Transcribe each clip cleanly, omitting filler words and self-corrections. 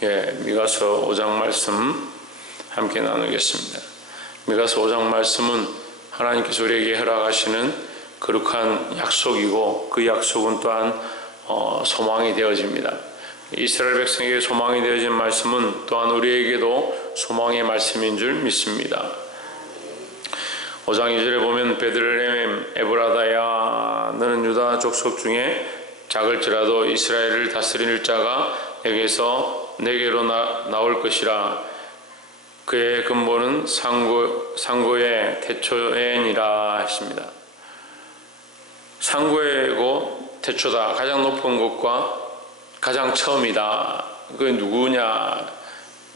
미가서 5장 말씀 함께 나누겠습니다. 미가서 5장 말씀은 하나님께서 우리에게 허락하시는 거룩한 약속이고 그 약속은 또한 소망이 되어집니다. 이스라엘 백성에게 소망이 되어진 말씀은 또한 우리에게도 소망의 말씀인 줄 믿습니다. 5장 2절에 보면 베들레헴 에브라다야 너는 유다 족속 중에 작을지라도 이스라엘을 다스릴 자가 내게로 나올 것이라. 그의 근본은 상고의 태초에니라 했습니다. 상고이고 태초다. 가장 높은 곳과 가장 처음이다. 그게 누구냐?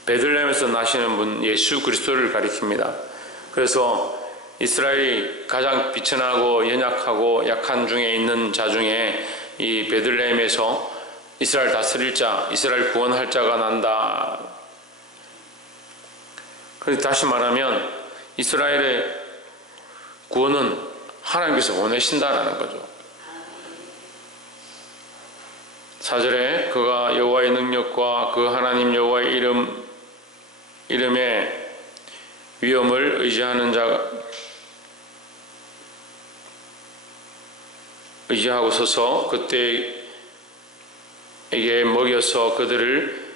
베들레헴에서 나시는 분 예수 그리스도를 가리킵니다. 그래서 이스라엘이 가장 비천하고 연약하고 약한 중에 있는 자 중에 이 베들레헴에서 이스라엘 다스릴 자, 이스라엘 구원할 자가 난다. 그래서 다시 말하면 이스라엘의 구원은 하나님께서 보내신다라는 거죠. 4절에 그가 여호와의 능력과 그 하나님 여호와의 이름의 위엄을 의지하는 자가 의지하고 서서 그때에게 먹여서 그들을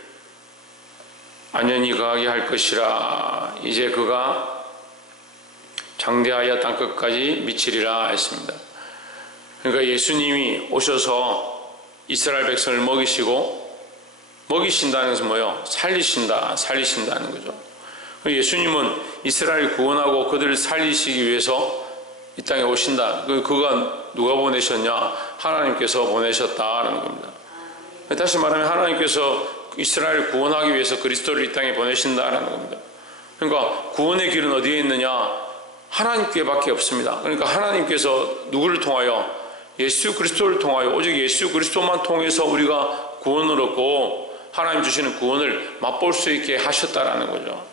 안연히 거하게 할 것이라. 이제 그가 장대하여 땅끝까지 미치리라 했습니다. 그러니까 예수님이 오셔서 이스라엘 백성을 먹이신다는 것은 뭐예요? 살리신다는 거죠. 예수님은 이스라엘 구원하고 그들을 살리시기 위해서 이 땅에 오신다. 그가 누가 보내셨냐? 하나님께서 보내셨다는 겁니다. 다시 말하면 하나님께서 이스라엘을 구원하기 위해서 그리스도를 이 땅에 보내신다는 겁니다. 그러니까 구원의 길은 어디에 있느냐? 하나님께밖에 없습니다. 그러니까 하나님께서 누구를 통하여? 예수 그리스도를 통하여, 오직 예수 그리스도만 통해서 우리가 구원을 얻고 하나님 주시는 구원을 맛볼 수 있게 하셨다라는 거죠.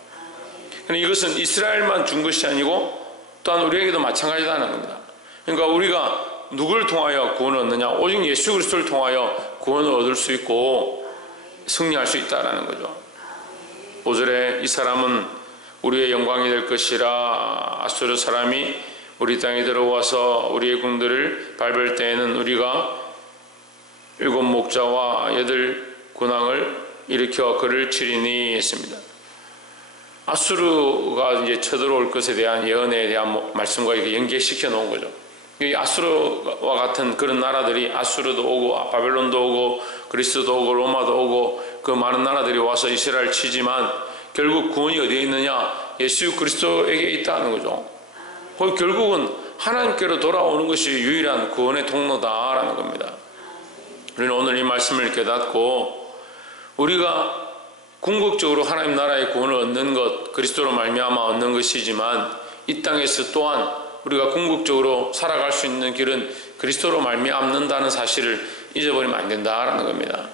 그러니까 이것은 이스라엘만 준 것이 아니고 또한 우리에게도 마찬가지다는 겁니다. 그러니까 우리가 누구를 통하여 구원을 얻느냐? 오직 예수 그리스도를 통하여 구원을 얻을 수 있고 승리할 수 있다는 거죠. 5절에 이 사람은 우리의 영광이 될 것이라. 아수르 사람이 우리 땅에 들어와서 우리의 궁들을 밟을 때에는 우리가 7 목자와 8 군왕을 일으켜 그를 치리니 했습니다. 아수르가 이제 쳐들어올 것에 대한 예언에 대한 말씀과 이렇게 연계시켜 놓은 거죠. 이 아수르와 같은 그런 나라들이 아수르도 오고 바벨론도 오고 그리스도 오고 로마도 오고 그 많은 나라들이 와서 이스라엘 치지만 결국 구원이 어디에 있느냐? 예수 그리스도에게 있다는 거죠. 거기 결국은 하나님께로 돌아오는 것이 유일한 구원의 통로다라는 겁니다. 우리는 오늘 이 말씀을 깨닫고 우리가 궁극적으로 하나님 나라의 구원을 얻는 것, 그리스도로 말미암아 얻는 것이지만 이 땅에서 또한 우리가 궁극적으로 살아갈 수 있는 길은 그리스도로 말미암는다는 사실을 잊어버리면 안 된다라는 겁니다.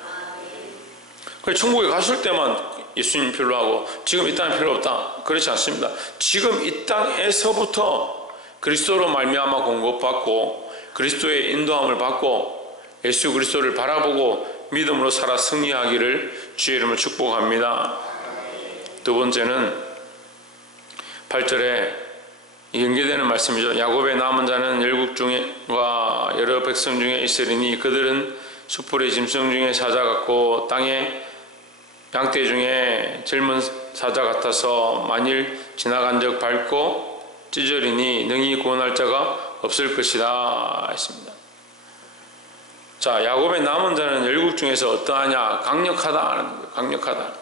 그래서 천국에 갔을 때만 예수님 필요로 하고 지금 이 땅에 필요 없다. 그렇지 않습니다. 지금 이 땅에서부터 그리스도로 말미암아 공급받고 그리스도의 인도함을 받고 예수 그리스도를 바라보고 믿음으로 살아 승리하기를 주의 이름으로 축복합니다. 두 번째는 8절에 연계되는 말씀이죠. 야곱의 남은 자는 열국 중에와 여러 백성 중에 있으리니 그들은 숯불의 짐승 중에 사자 같고 땅의 양떼 중에 젊은 사자 같아서 만일 지나간 적 밟고 찢으리니 능히 구원할 자가 없을 것이다 했습니다. 자, 야곱의 남은 자는 열국 중에서 어떠하냐? 강력하다.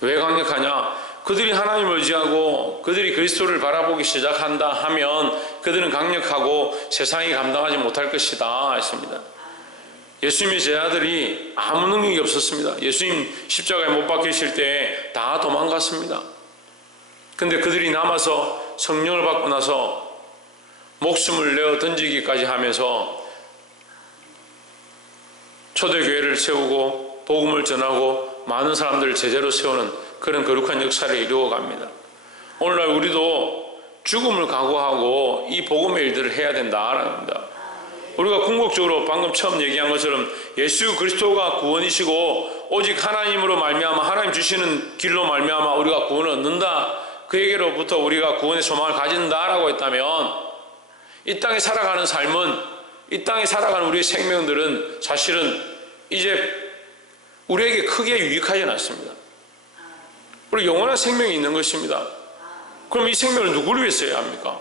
왜 강력하냐? 그들이 하나님을 의지하고 그들이 그리스도를 바라보기 시작한다 하면 그들은 강력하고 세상이 감당하지 못할 것이다 했습니다. 예수님의 제자들이 아무 능력이 없었습니다. 예수님 십자가에 못 박히실 때 다 도망갔습니다. 근데 그들이 남아서 성령을 받고 나서 목숨을 내어 던지기까지 하면서 초대교회를 세우고 복음을 전하고 많은 사람들을 제자로 세우는 그런 거룩한 역사를 이루어갑니다. 오늘날 우리도 죽음을 각오하고 이 복음의 일들을 해야 된다라는 겁니다. 우리가 궁극적으로 방금 처음 얘기한 것처럼 예수 그리스도가 구원이시고 오직 하나님으로 말미암아 하나님 주시는 길로 말미암아 우리가 구원을 얻는다, 그에게로부터 우리가 구원의 소망을 가진다라고 했다면 이 땅에 살아가는 삶은, 이 땅에 살아가는 우리의 생명들은 사실은 이제 우리에게 크게 유익하지는 않습니다. 우리 영원한 생명이 있는 것입니다. 그럼 이 생명을 누구를 위해서 써야 합니까?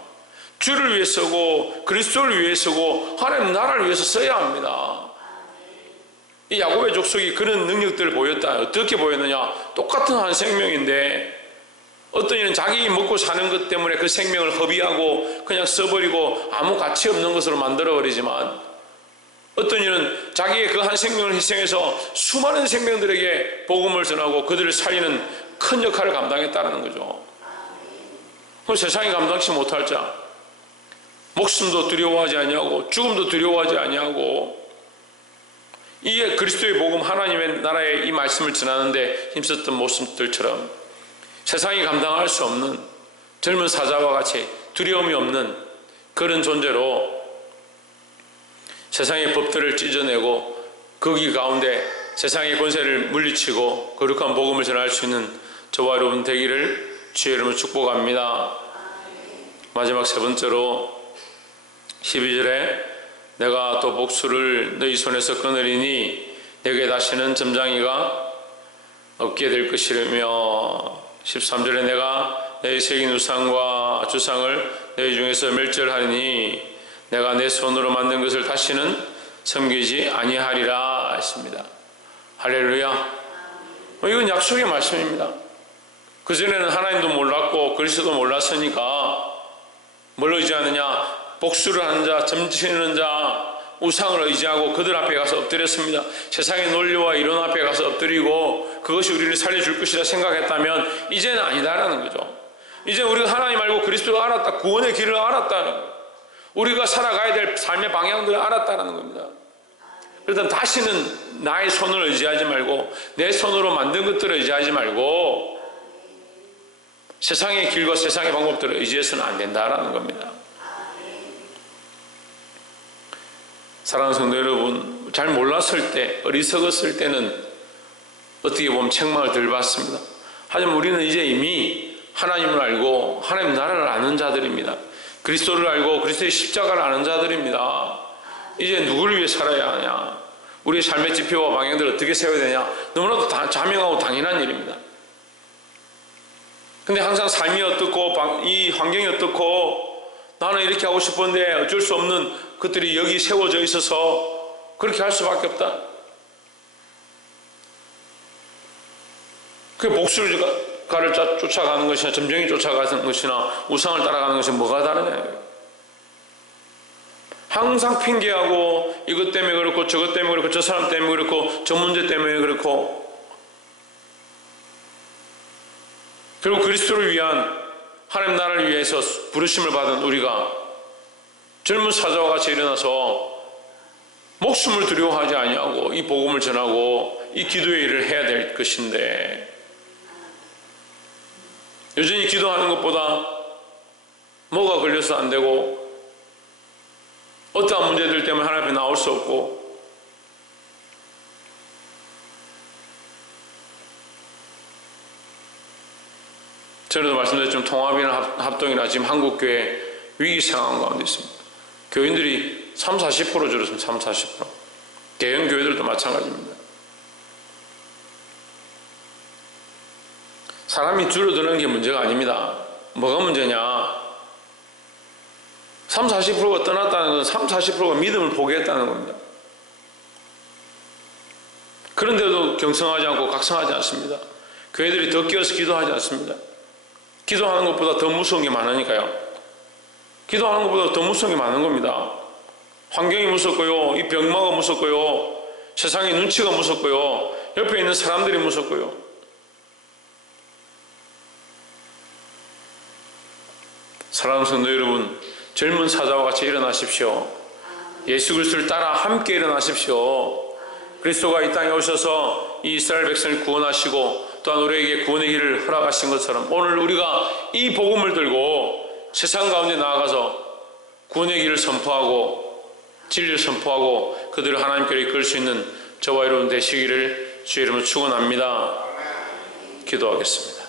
주를 위해 쓰고 그리스도를 위해 쓰고 하나님 나라를 위해서 써야 합니다. 이 야곱의 족속이 그런 능력들을 보였다. 어떻게 보였느냐? 똑같은 한 생명인데 어떤 이는 자기 먹고 사는 것 때문에 그 생명을 허비하고 그냥 써버리고 아무 가치 없는 것으로 만들어버리지만, 어떤 이는 자기의 그 한 생명을 희생해서 수많은 생명들에게 복음을 전하고 그들을 살리는 큰 역할을 감당했다는 거죠. 그럼 세상이 감당치 못할 자, 목숨도 두려워하지 아니하고 죽음도 두려워하지 아니하고 이에 그리스도의 복음 하나님의 나라의 이 말씀을 전하는데 힘썼던 모습들처럼 세상이 감당할 수 없는 젊은 사자와 같이 두려움이 없는 그런 존재로 세상의 법들을 찢어내고 거기 가운데 세상의 권세를 물리치고 거룩한 복음을 전할 수 있는 저와 여러분 되기를 주의 이름으로 축복합니다. 마지막 세 번째로 12절에 내가 또 복수를 너희 손에서 끊으리니 내게 다시는 점장이가 없게 될 것이라며, 13절에 내가 너희 새긴 우상과 주상을 너희 중에서 멸절하리니 내가 내 손으로 만든 것을 다시는 섬기지 아니하리라 했습니다. 할렐루야. 이건 약속의 말씀입니다. 그전에는 하나님도 몰랐고 그리스도도 몰랐으니까 뭘 의지하느냐? 복수를 하는 자, 점치는 자, 우상을 의지하고 그들 앞에 가서 엎드렸습니다. 세상의 논리와 이론 앞에 가서 엎드리고 그것이 우리를 살려줄 것이라 생각했다면 이제는 아니다라는 거죠. 이제 우리가 하나님 알고 그리스도를 알았다, 구원의 길을 알았다는 거예요. 우리가 살아가야 될 삶의 방향들을 알았다는 겁니다. 그래서 다시는 나의 손을 의지하지 말고 내 손으로 만든 것들을 의지하지 말고 세상의 길과 세상의 방법들을 의지해서는 안 된다라는 겁니다. 사랑하는 성도 여러분, 잘 몰랐을 때, 어리석었을 때는 어떻게 보면 책망을 덜 받습니다. 하지만 우리는 이제 이미 하나님을 알고 하나님 나라를 아는 자들입니다. 그리스도를 알고 그리스도의 십자가를 아는 자들입니다. 이제 누구를 위해 살아야 하냐, 우리의 삶의 지표와 방향들을 어떻게 세워야 되냐, 너무나도 자명하고 당연한 일입니다. 근데 항상 삶이 어떻고 이 환경이 어떻고 나는 이렇게 하고 싶은데 어쩔 수 없는 것들이 여기 세워져 있어서 그렇게 할 수밖에 없다. 그 복수가를 쫓아가는 것이나 점쟁이 쫓아가는 것이나 우상을 따라가는 것이 뭐가 다르냐. 항상 핑계하고 이것 때문에 그렇고 저것 때문에 그렇고 저 사람 때문에 그렇고 저 문제 때문에 그렇고, 그리고 그리스도를 위한 하나님 나라를 위해서 부르심을 받은 우리가 젊은 사자와 같이 일어나서 목숨을 두려워하지 아니하고 이 복음을 전하고 이 기도의 일을 해야 될 것인데, 여전히 기도하는 것보다 뭐가 걸려서 안 되고 어떠한 문제들 때문에 하나님 앞에 나올 수 없고, 전에도 말씀드렸지만 통합이나 합동이나 지금 한국교회 위기 상황 가운데 있습니다. 교인들이 30-40% 줄었습니다. 30-40%. 대형 교회들도 마찬가지입니다. 사람이 줄어드는 게 문제가 아닙니다. 뭐가 문제냐? 30-40%가 떠났다는 건 30-40%가 믿음을 포기했다는 겁니다. 그런데도 경성하지 않고 각성하지 않습니다. 교회들이 더 끼어서 기도하지 않습니다. 기도하는 것보다 더 무서운 게 많으니까요. 기도하는 것보다 더 무서운 게 많은 겁니다. 환경이 무섭고요, 이 병마가 무섭고요, 세상의 눈치가 무섭고요, 옆에 있는 사람들이 무섭고요. 사랑하는 성도 여러분, 젊은 사자와 같이 일어나십시오. 예수 그리스도를 따라 함께 일어나십시오. 그리스도가 이 땅에 오셔서 이 이스라엘 백성을 구원하시고 또한 우리에게 구원의 길을 허락하신 것처럼 오늘 우리가 이 복음을 들고 세상 가운데 나아가서 구원의 길을 선포하고 진리를 선포하고 그들을 하나님께로 이끌 수 있는 저와 여러분 되시기를 주의 이름으로 축원합니다. 기도하겠습니다.